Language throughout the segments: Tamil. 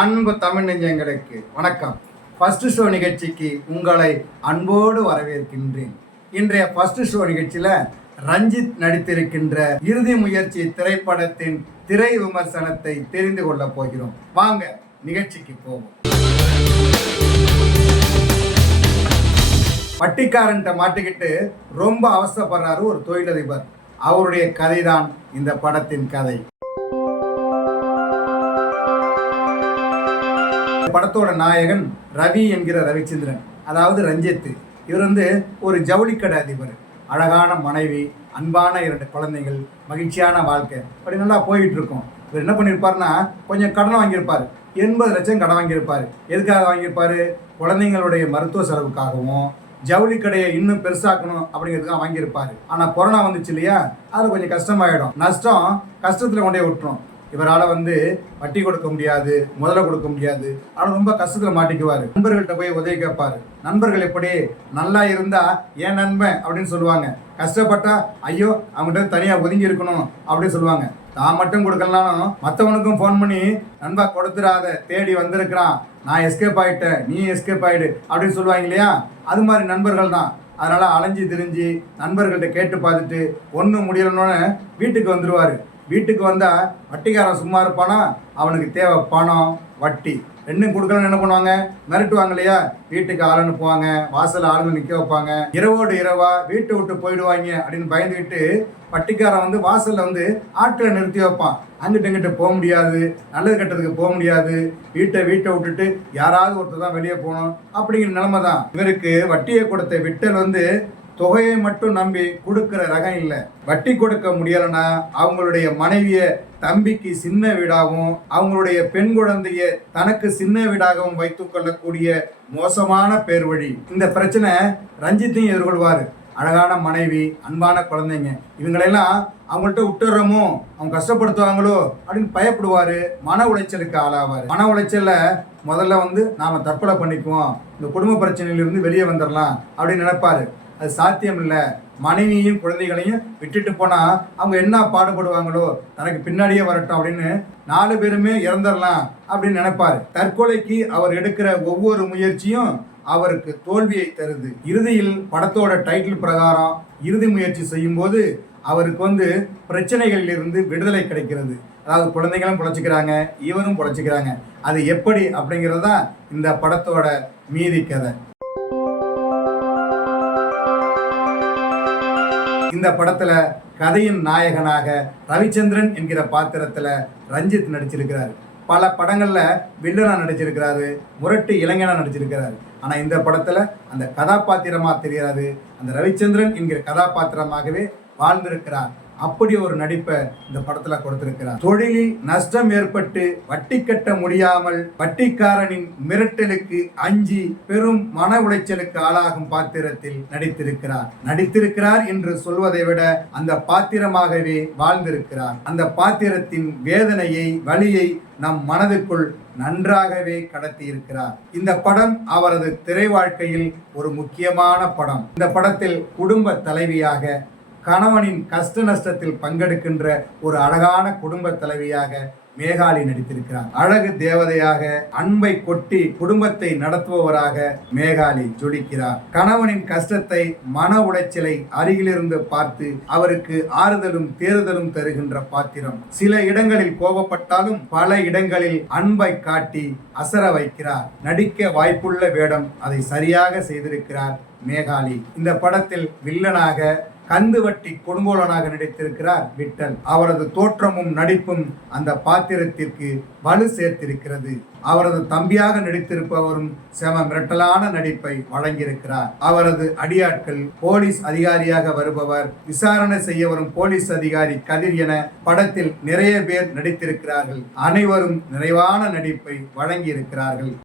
அன்பு தமிழ் நெஞ்சங்களுக்கு வணக்கம். ஃபர்ஸ்ட் ஷோ நிகழ்ச்சிக்கு உங்களை அன்போடு வரவேற்கின்றேன். இன்றைய ஃபர்ஸ்ட் ஷோ நிகழ்ச்சியில் ரஞ்சித் நடித்திருக்கின்ற இறுதி முயற்சி திரைப்படத்தின் திரை விமர்சனத்தை தெரிந்து கொள்ள போகிறோம். வாங்க நிகழ்ச்சிக்கு போவோம். வட்டிக்காரன்ட்ட மாட்டிக்கிட்டு ரொம்ப அவசரப்படுறாரு ஒரு தொழிலதிபர். அவருடைய கதைதான் இந்த படத்தின் கதை. படத்தோட நாயகன் ரவி என்கிற ரவிச்சந்திரன், அதாவது ரஞ்சித். இவர் ஒரு ஜவுளிக்கடை அதிபர். அழகான மனைவி, அன்பான 2 குழந்தைகள், மகிழ்ச்சியான வாழ்க்கை, அப்படி நல்லா போயிட்டு இருக்கும். இவர் என்ன பண்ணியிருப்பாருன்னா, கொஞ்சம் கடன் வாங்கியிருப்பார். 80 லட்சம் கடன் வாங்கியிருப்பார். எதுக்காக வாங்கியிருப்பாரு? குழந்தைங்களுடைய மருத்துவ செலவுக்காகவும் ஜவுளிக்கடையை இன்னும் பெருசாக்கணும் அப்படிங்கிறதுக்காக வாங்கியிருப்பாரு. ஆனால் கொரோனா வந்துச்சு இல்லையா, அதில் கொஞ்சம் கஷ்டமாயிடும். நஷ்டம் கஷ்டத்தில் கொண்டே விட்டுரும். இவரால் வட்டி கொடுக்க முடியாது, முதல்ல கொடுக்க முடியாது. ஆனால் ரொம்ப கஷ்டத்தில் மாட்டிக்குவார். நண்பர்கள்ட்ட போய் உதவி கேட்பார். நண்பர்கள் எப்படி நல்லா இருந்தா ஏன் நண்பன் அப்படின்னு சொல்லுவாங்க. கஷ்டப்பட்டா ஐயோ அவங்ககிட்ட தனியாக ஒதுங்கி இருக்கணும் அப்படின்னு சொல்லுவாங்க. தான் மட்டும் கொடுக்கலனாலும் மற்றவனுக்கும் ஃபோன் பண்ணி நண்பா கொடுத்துடாத, தேடி வந்திருக்கிறான், நான் எஸ்கேப் ஆகிட்டேன், நீ எஸ்கேப் ஆகிடு அப்படின்னு சொல்லுவாங்க இல்லையா. அது மாதிரி நண்பர்கள் தான். அதனால் அலைஞ்சி திரிஞ்சு நண்பர்கள்ட்ட கேட்டு பார்த்துட்டு ஒன்றும் முடியலன்னு வீட்டுக்கு வந்துடுவார். வீட்டுக்கு வந்தால் வட்டிக்காரன் சும்மா இருப்பானா? அவனுக்கு தேவை பணம், வட்டி ரெண்டும் கொடுக்கலன்னு என்ன பண்ணுவாங்க? மிரட்டுவாங்க இல்லையா. வீட்டுக்கு ஆள் அனுப்புவாங்க, வாசல் ஆளுங்க நிற்க வைப்பாங்க. இரவோடு இரவா வீட்டை விட்டு போயிடுவாங்க அப்படின்னு பயந்துக்கிட்டு வட்டிக்காரன் வாசலில் ஆட்களை நிறுத்தி வைப்பான். அங்கிட்ட இங்கிட்ட போக முடியாது, நல்லது கெட்டதுக்கு போக முடியாது. வீட்டை விட்டுட்டு யாராவது ஒருத்தர் தான் வெளியே போகணும் அப்படிங்கிற நிலைமை தான். இவருக்கு வட்டியை கொடுத்த விட்டல் தொகையை மட்டும் நம்பி கொடுக்கிற ரகம் இல்லை. வட்டி கொடுக்க முடியலைன்னா அவங்களுடைய மனைவிய தம்பிக்கு சின்ன வீடாகவும் அவங்களுடைய பெண் குழந்தைய தனக்கு சின்ன வீடாகவும் வைத்துக் கொள்ளக்கூடிய மோசமான பேர் வழி. இந்த பிரச்சனை ரஞ்சித்தையும் எதிர்கொள்வார். அழகான மனைவி, அன்பான குழந்தைங்க, இவங்களெல்லாம் அவங்கள்ட்ட விட்டுறமோ, அவங்க கஷ்டப்படுத்துவாங்களோ அப்படின்னு பயப்படுவார். மன உளைச்சலுக்கு ஆளாவார். மன உளைச்சல்ல முதல்ல நாம தற்கொலை பண்ணிக்குவோம், இந்த குடும்ப பிரச்சனையிலிருந்து வெளியே வந்துடலாம் அப்படின்னு நினைப்பாரு. அது சாத்தியம் இல்லை. மனைவியையும் குழந்தைகளையும் விட்டுட்டு போனால் அவங்க என்ன பாடுபடுவாங்களோ, தனக்கு பின்னாடியே வரட்டும் அப்படின்னு 4 பேருமே இறந்துடலாம் அப்படின்னு நினைப்பார். தற்கொலைக்கு அவர் எடுக்கிற ஒவ்வொரு முயற்சியும் அவருக்கு தோல்வியை தருது. இறுதியில் படத்தோட டைட்டில் பிரகாரம் இறுதி முயற்சி செய்யும் போது அவருக்கு பிரச்சனைகளில் இருந்து விடுதலை கிடைக்கிறது. அதாவது குழந்தைகளும் பொழைச்சிக்கிறாங்க, இவரும் பொழைச்சிக்கிறாங்க. அது எப்படி அப்படிங்கிறது தான் இந்த படத்தோட மீதி கதை. இந்த படத்துல கதையின் நாயகனாக ரவிச்சந்திரன் என்கிற பாத்திரத்துல ரஞ்சித் நடிச்சிருக்கிறாரு. பல படங்கள்ல வில்லனா நடிச்சிருக்கிறாரு, முரட்டு இளைஞனா நடிச்சிருக்கிறாரு. ஆனா இந்த படத்துல அந்த கதாபாத்திரமா தெரியாது, அந்த ரவிச்சந்திரன் என்கிற கதாபாத்திரமாகவே வாழ்ந்திருக்கிறார். அப்படி ஒரு நடிப்பை இந்த படத்துல கொடுத்திருக்கிறார். தொழிலில் நஷ்டம் ஏற்பட்டு வட்டி கட்ட முடியாமல் வட்டிக்காரனின் மிரட்டலுக்கு அஞ்சி பெரும் மன உளைச்சலுக்கு ஆளாகும் பாத்திரத்தில் நடித்திருக்கிறார் என்று சொல்வதை விட அந்த பாத்திரமாகவே வாழ்ந்திருக்கிறார். அந்த பாத்திரத்தின் வேதனையை, வலியை நம் மனதுக்குள் நன்றாகவே கடத்தி இருக்கிறார். இந்த படம் அவரது திரை வாழ்க்கையில் ஒரு முக்கியமான படம். இந்த படத்தில் குடும்ப தலைவியாக, கணவனின் கஷ்ட நஷ்டத்தில் பங்கெடுக்கின்ற ஒரு அழகான குடும்ப தலைவியாக மேகாலி நடித்திருக்கிறார். அழகு தேவதையாக, அன்பை கொட்டி குடும்பத்தை நடத்துபவராக மேகாலி ஜொலிக்கிறார். கணவனின் கஷ்டத்தை, மன உளைச்சலை அருகிலிருந்து பார்த்து அவருக்கு ஆறுதலும் தேறுதலும் தருகின்ற பாத்திரம். சில இடங்களில் கோபப்பட்டாலும் பல இடங்களில் அன்பை காட்டி அசர வைக்கிறார். நடிக்க வாய்ப்புள்ள வேடம், அதை சரியாக செய்திருக்கிறார் மேகாலி. இந்த படத்தில் வில்லனாக, கந்து வட்டி கொடுங்கோலனாக நடித்திருக்கிறார் விட்டல். அவரது தோற்றமும் நடிப்பும் அந்த பாத்திரத்திற்கு வலு சேர்த்திருக்கிறது. அவரது தம்பியாக நடித்திருப்பவரும் செம மிரட்டலான நடிப்பை வழங்கியிருக்கிறார். அவரது அடியாட்கள் போலீஸ் அதிகாரியாக வருபவர், விசாரணை செய்ய வரும் போலீஸ் அதிகாரி கதிர் என படத்தில் நிறைய பேர் நடித்திருக்கிறார்கள். அனைவரும் நிறைவான நடிப்பை வழங்கியிருக்கிறார்கள்.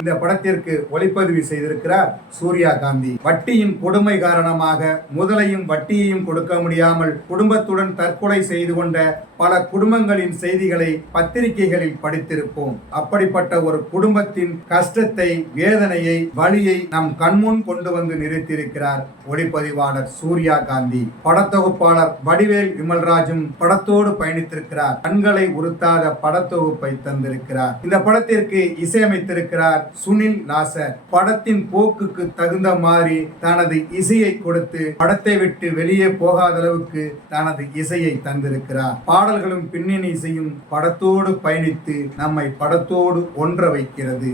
இந்த படத்திற்கு ஒளிப்பதிவு செய்திருக்கிறார் சூர்யா காந்தி. வட்டியின் கொடுமை காரணமாக முதலையும் வட்டியையும் கொடுக்க முடியாமல் குடும்பத்துடன் தற்கொலை செய்து கொண்ட பல குடும்பங்களின் செய்திகளை பத்திரிகைகளில் படித்திருப்போம். அப்படிப்பட்ட ஒரு குடும்பத்தின் கஷ்டத்தை, வேதனையை, வலியை நம் கண்முன் கொண்டு வந்து நிறுத்தியிருக்கிறார் ஒளிப்பதிவாளர் சூர்யா காந்தி. படத்தொகுப்பாளர் வடிவேல் விமல்ராஜும் படத்தோடு பயணித்திருக்கிறார். கண்களை உறுத்தாத படத்தொகுப்பை தந்திருக்கிறார். இந்த படத்திற்கு இசையமைத்திருக்கிறார் சுனில் லாசர். படத்தின் போக்குக்கு தகுந்த மாதிரி தனது இசையை கொடுத்து படத்தை விட்டு வெளியே போகாத அளவுக்கு தனது இசையை தந்திருக்கிறார். பாடல்களும் பின்னணி இசையும் படத்தோடு பயணித்து நம்மை படத்தோடு ஒன்ற வைக்கிறது.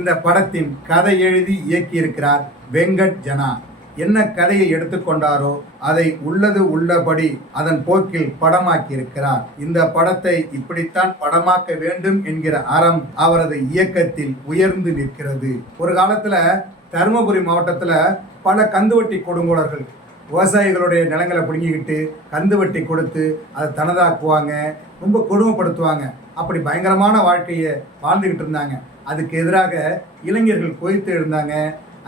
இந்த படத்தின் கதை எழுதி இயக்கியிருக்கிறார் வெங்கட் ஜனா. என்ன கதையை எடுத்துக்கொண்டாரோ அதை உள்ளது உள்ளபடி அதன் போக்கில் படமாக்கி இருக்கிறார். இந்த படத்தை இப்படித்தான் படமாக்க வேண்டும் என்கிற அறம் அவரது இயக்கத்தில் உயர்ந்து நிற்கிறது. ஒரு காலத்துல தருமபுரி மாவட்டத்துல பல கந்துவட்டி கொடுங்கோலர்கள் விவசாயிகளுடைய நிலங்களை பிடுங்கிக்கிட்டு கந்து வட்டி கொடுத்து அதை தனதாக்குவாங்க, ரொம்ப கொடுமைப்படுத்துவாங்க. அப்படி பயங்கரமான வாழ்க்கையை வாழ்ந்துக்கிட்டு இருந்தாங்க. அதுக்கு எதிராக இளைஞர்கள் கொதித்து எழுந்தாங்க,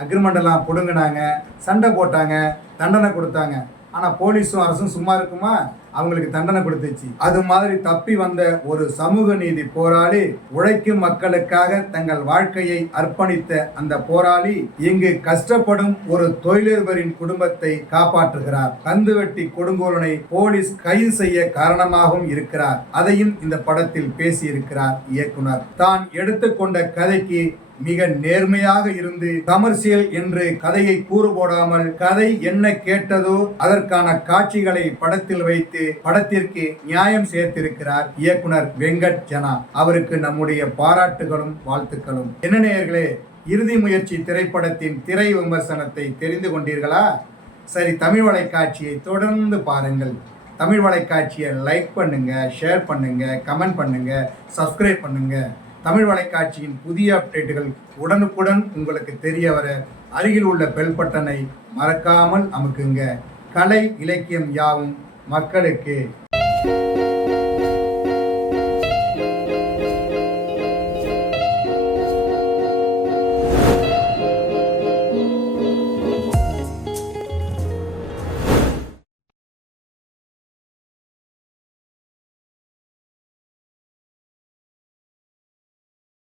அக்ரிமெண்டெல்லாம் பிடுங்கினாங்க, சண்டை போட்டாங்க, தண்டனை கொடுத்தாங்க. ஆனால் போலீஸும் அரசும் சும்மா இருக்குமா? அவங்களுக்கு தண்டனை கொடுத்துச்சு. அது மாதிரி தப்பி வந்த ஒரு சமூக நீதி போராளி, உழைக்கும் மக்களுக்காக தங்கள் வாழ்க்கையை அர்ப்பணித்த அந்த போராளி இங்கு கஷ்டப்படும் ஒரு தொழிலதிபரின் குடும்பத்தை காப்பாற்றுகிறார். கந்துவட்டி கொடுங்கோலனை போலீஸ் கைது செய்ய காரணமாகவும் இருக்கிறார். அதையும் இந்த படத்தில் பேசியிருக்கிறார் இயக்குனர். தான் எடுத்துக்கொண்ட கதைக்கு மிக நேர்மையாக இருந்து கமர்சியல் என்று கதையை கூறு போடாமல் கதை என்ன கேட்டதோ அதற்கான காட்சிகளை படத்தில் வைத்து படத்திற்கு நியாயம் சேர்த்திருக்கிறார் இயக்குனர் வெங்கட் ஜனா. அவருக்கு நம்முடைய பாராட்டுகளும் வாழ்த்துக்களும். என்ன நேயர்களே, இறுதி முயற்சி திரைப்படத்தின் திரை விமர்சனத்தை தெரிந்து கொண்டீர்களா? சரி, தமிழ் வலைக்காட்சியை தொடர்ந்து பாருங்கள். தமிழ் வலைக்காட்சியை லைக் பண்ணுங்க, ஷேர் பண்ணுங்க, கமெண்ட் பண்ணுங்க, சப்ஸ்கிரைப் பண்ணுங்க. தமிழ் வலைக்காட்சியின் புதிய அப்டேட்டுகள் உடனுக்குடன் உங்களுக்கு தெரிய வர அருகில் உள்ள பெல் பட்டனை மறக்காமல் அமுக்குங்க. கலை இலக்கியம் யாவும் மக்களுக்கு.